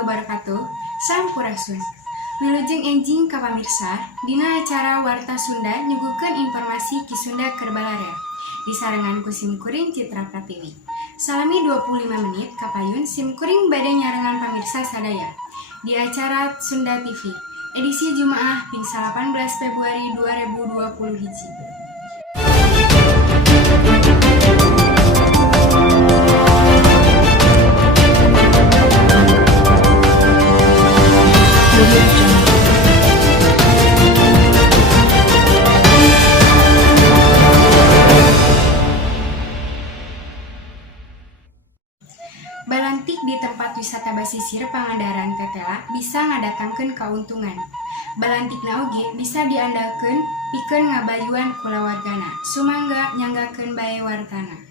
wabarakatuh. Sampurasun. Wilujeng enjing ka pamirsa, dina acara Warta Sunda nyuguhkeun informasi ki Sunda keur balarea. Disarengan ku Simkuring Citra Pratiwi. Salami 25 menit kapayun Simkuring bade nyarengan pamirsa sadaya. Di acara Sunda TV, edisi Jumaah Pingsa 18 Februari 2020 hiji. Balantik di tempat wisata basisir Pangandaran Tetela bisa ngadatangkeun kauntungan. Balantikna oge bisa diandalkeun pikeun ngabayuan kulawargana. Sumangga nyanggakeun bae wartana.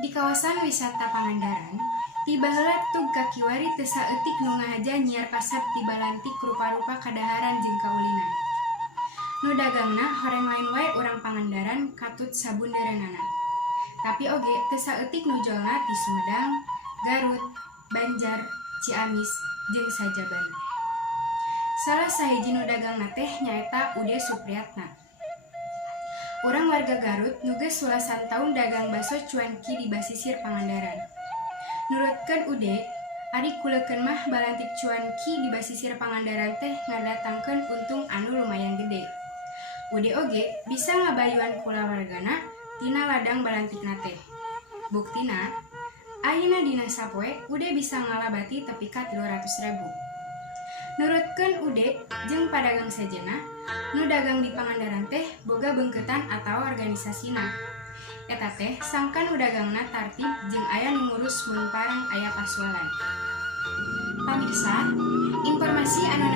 Di kawasan wisata Pangandaran, ti baheula tug kakiwari teu saeutik nu ngahaja nyiar kasep ti balantik rupa-rupa kadaharan jeung kaulinan. Nu dagangna horeng lain wae urang Pangandaran katut sabundeureunnana. Tapi oge teu saeutik nu jualna ti Sumedang, Garut, Banjar, Ciamis, jeung sajabana. Salah sahiji nu dagangna teh nyaeta Ude Supriyatna. Urang warga Garut nuges sulasan tahun dagang baso cuanki di basisir Pangandaran. Nurutkeun Ude, ari kulekeun mah balantik cuanki di basisir Pangandaran teh ngadatangkeun untung anu lumayan gede. Ude oge bisa ngabayuan kulawargana tina ladang balantikna teh. Buktina, ayeuna dina sapoe Ude bisa ngalabati tepi ka 300.000. Nurutkeun Ude jeung padagang sejenna, nu dagang di Pangandaran teh boga beungkeutan atau organisasina. Eta teh sangkan nu dagangna tartib jeung aya nu ngurus mun parang aya pasualan. Pamirsa, informasi anu